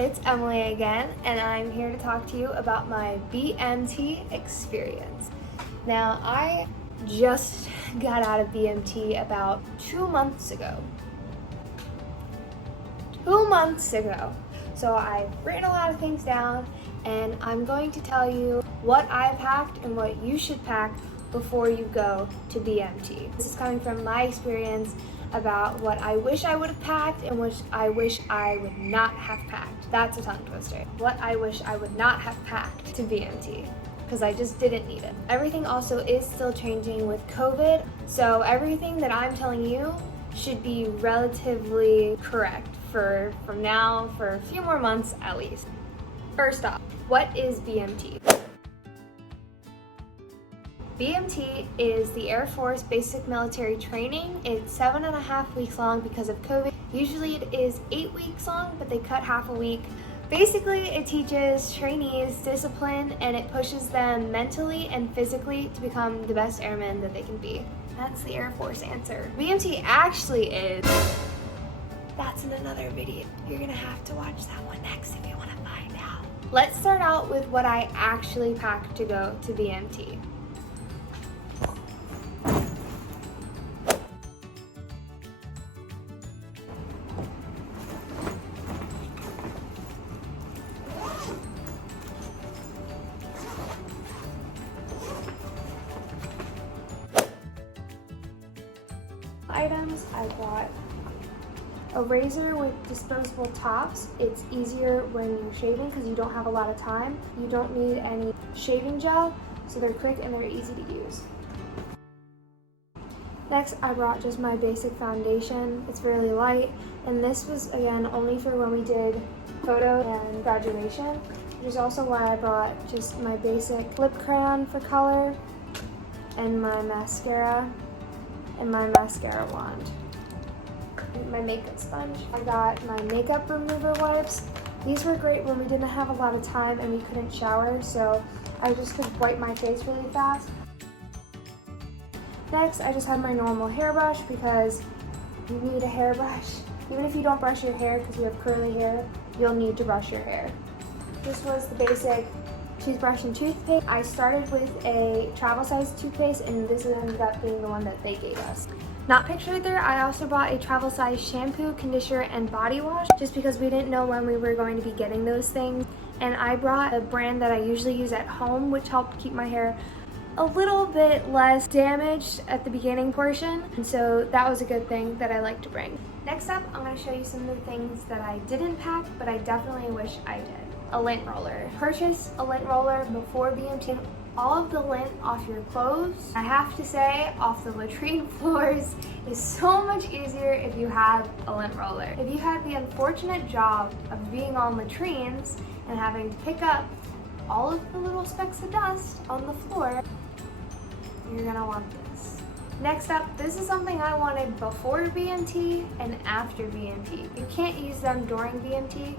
It's Emily again, and I'm here to talk to you about my BMT experience. Now, I just got out of BMT about 2 months ago. 2 months ago. So I've written a lot of things down, and I'm going to tell you what I packed and what you should pack before you go to BMT. This is coming from my experience about what I wish I would have packed and what I wish I would not have packed. That's a tongue twister. What I wish I would not have packed to BMT, because I just didn't need it. Everything also is still changing with COVID, so everything that I'm telling you should be relatively correct from now for a few more months at least. First off, what is BMT? BMT is the Air Force Basic Military Training. It's 7.5 weeks long because of COVID. Usually it is 8 weeks long, but they cut half a week. Basically, it teaches trainees discipline and it pushes them mentally and physically to become the best airmen that they can be. That's the Air Force answer. BMT actually is... That's in another video. You're gonna have to watch that one next if you wanna find out. Let's start out with what I actually packed to go to BMT. Items, I bought a razor with disposable tops. It's easier when you're shaving because you don't have a lot of time. You don't need any shaving gel, so they're quick and they're easy to use. Next, I brought just my basic foundation. It's really light, and this was, again, only for when we did photo and graduation, which is also why I brought just my basic lip crayon for color and my mascara and my mascara wand. My makeup sponge. I got my makeup remover wipes. These were great when we didn't have a lot of time and we couldn't shower, so I just could wipe my face really fast. Next, I just had my normal hairbrush because you need a hairbrush. Even if you don't brush your hair because you have curly hair, you'll need to brush your hair. This was the basic toothbrush and toothpaste. I started with a travel size toothpaste and this ended up being the one that they gave us. Not pictured there, I also bought a travel size shampoo, conditioner, and body wash just because we didn't know when we were going to be getting those things. And I brought a brand that I usually use at home, which helped keep my hair a little bit less damaged at the beginning portion. And so that was a good thing that I like to bring. Next up, I'm going to show you some of the things that I didn't pack, but I definitely wish I did. A lint roller. Purchase a lint roller before BMT. All of the lint off your clothes, I have to say, off the latrine floors is so much easier if you have a lint roller. If you had the unfortunate job of being on latrines and having to pick up all of the little specks of dust on the floor, you're gonna want this. Next up, this is something I wanted before BMT and after BMT. You can't use them during BMT.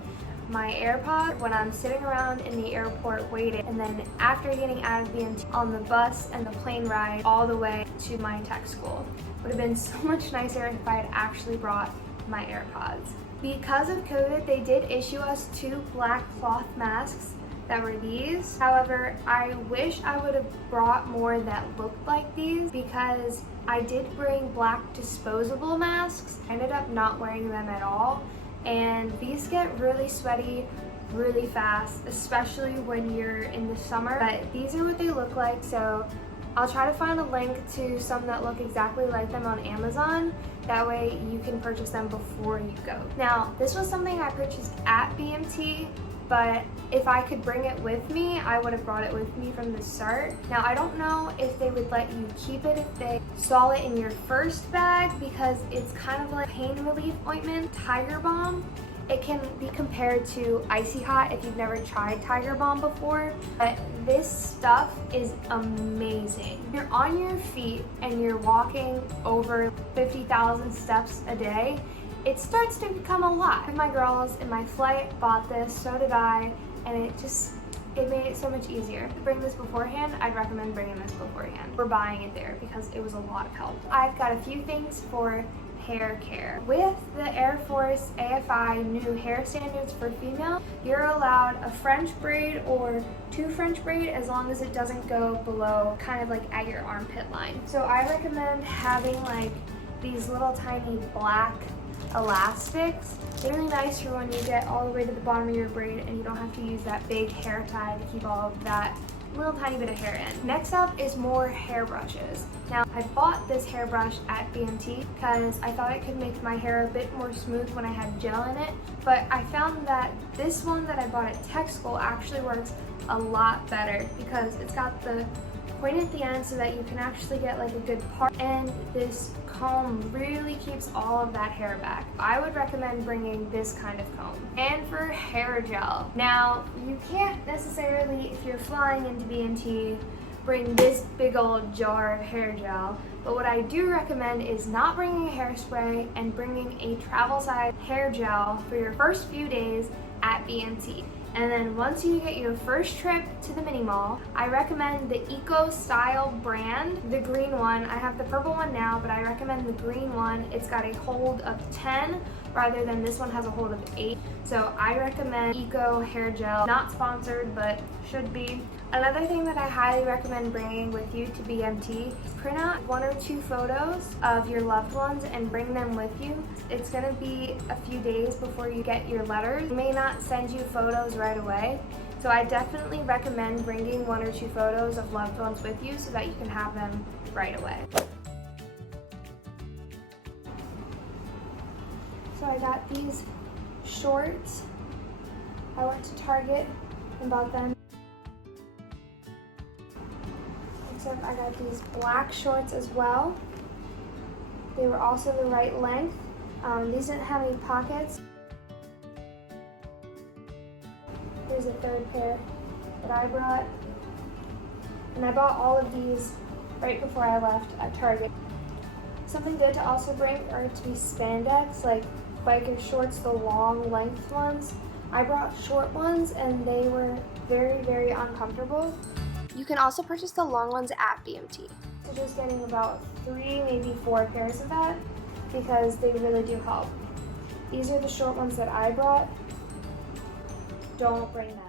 My AirPod when I'm sitting around in the airport waiting, and then after getting out of BMT on the bus and the plane ride all the way to my tech school. Would have been so much nicer if I had actually brought my AirPods. Because of COVID, they did issue us 2 black cloth masks that were these. However, I wish I would have brought more that looked like these because I did bring black disposable masks. I ended up not wearing them at all. And these get really sweaty really fast, especially when you're in the summer. But these are what they look like, so I'll try to find a link to some that look exactly like them on Amazon. That way you can purchase them before you go. Now, this was something I purchased at BMT, but if I could bring it with me, I would have brought it with me from the start. Now, I don't know if they would let you keep it if they saw it in your first bag because it's kind of like pain relief ointment, Tiger Balm. It can be compared to Icy Hot if you've never tried Tiger Balm before, but this stuff is amazing. You're on your feet and you're walking over 50,000 steps a day. It starts to become a lot. My girls in my flight bought this, so did I, and it made it so much easier. To bring this beforehand, I'd recommend bringing this beforehand. We're buying it there because it was a lot of help. I've got a few things for hair care. With the Air Force AFI new hair standards for female, you're allowed a French braid or 2 French braid as long as it doesn't go below kind of like at your armpit line. So I recommend having like these little tiny black elastics. They're really nice for when you get all the way to the bottom of your braid and you don't have to use that big hair tie to keep all of that little tiny bit of hair in. Next up is more hair brushes. Now, I bought this hairbrush at BMT because I thought it could make my hair a bit more smooth when I had gel in it, but I found that this one that I bought at Tech School actually works a lot better because it's got the point at the end so that you can actually get like a good part, and this comb really keeps all of that hair back. I would recommend bringing this kind of comb. And for hair gel, now you can't necessarily, if you're flying into BMT, bring this big old jar of hair gel, but what I do recommend is not bringing a hairspray and bringing a travel size hair gel for your first few days at BMT. And then once you get your first trip to the mini mall, I recommend the Eco Style brand, the green one. I have the purple one now, but I recommend the green one. It's got a hold of 10 rather than this one has a hold of 8. So I recommend Eco hair gel. Not sponsored, but should be. Another thing that I highly recommend bringing with you to BMT is print out 1 or 2 photos of your loved ones and bring them with you. It's going to be a few days before you get your letters. They may not send you photos right away, so I definitely recommend bringing 1 or 2 photos of loved ones with you so that you can have them right away. So I got these shorts. I went to Target and bought them. Except I got these black shorts as well. They were also the right length. These didn't have any pockets. Here's a third pair that I brought. And I bought all of these right before I left at Target. Something good to also bring are to be spandex, like biker shorts, the long length ones. I brought short ones and they were very, very uncomfortable. You can also purchase the long ones at BMT. So just getting about 3, maybe 4 pairs of that because they really do help. These are the short ones that I brought. Don't bring them.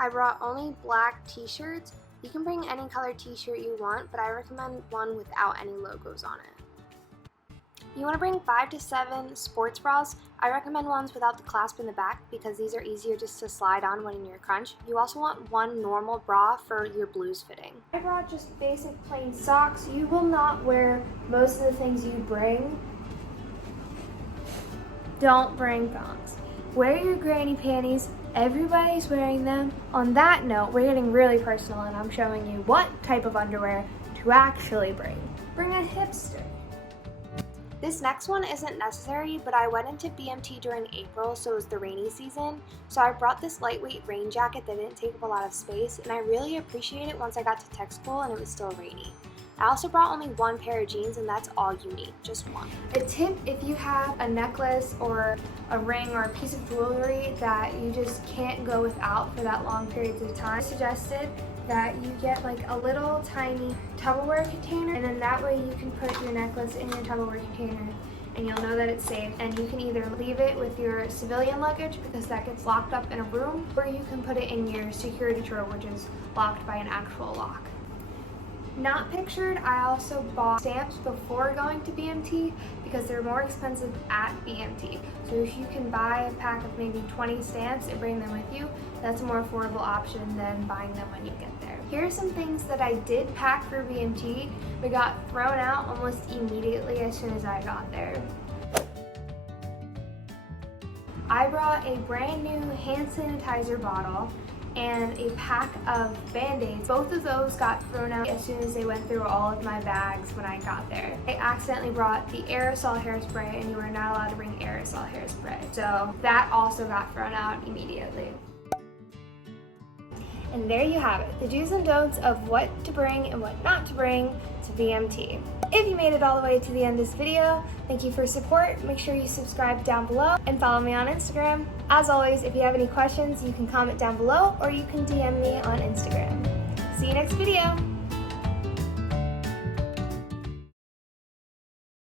I brought only black t-shirts. You can bring any color t-shirt you want, but I recommend one without any logos on it. You want to bring 5 to 7 sports bras. I recommend ones without the clasp in the back because these are easier just to slide on when you're crunch. You also want 1 normal bra for your blues fitting. I brought just basic plain socks. You will not wear most of the things you bring. Don't bring thongs. Wear your granny panties. Everybody's wearing them. On that note, we're getting really personal and I'm showing you what type of underwear to actually bring. Bring a hipster. This next one isn't necessary, but I went into BMT during April, so it was the rainy season. So I brought this lightweight rain jacket that didn't take up a lot of space, and I really appreciate it once I got to Tech School and it was still rainy. I also brought only 1 pair of jeans, and that's all you need, just 1. A tip, if you have a necklace or a ring or a piece of jewelry that you just can't go without for that long periods of time, I suggested that you get like a little tiny Tupperware container, and then that way you can put your necklace in your Tupperware container and you'll know that it's safe. And you can either leave it with your civilian luggage because that gets locked up in a room, or you can put it in your security drawer, which is locked by an actual lock. Not pictured, I also bought stamps before going to BMT because they're more expensive at BMT. So if you can buy a pack of maybe 20 stamps and bring them with you, that's a more affordable option than buying them when you get there. Here are some things that I did pack for BMT but got thrown out almost immediately as soon as I got there. I brought a brand new hand sanitizer bottle and a pack of Band-Aids. Both of those got thrown out as soon as they went through all of my bags when I got there. I accidentally brought the aerosol hairspray, and you are not allowed to bring aerosol hairspray. So that also got thrown out immediately. And there you have it, the do's and don'ts of what to bring and what not to bring to BMT. If you made it all the way to the end of this video, thank you for your support. Make sure you subscribe down below and follow me on Instagram. As always, if you have any questions, you can comment down below or you can DM me on Instagram. See you next video.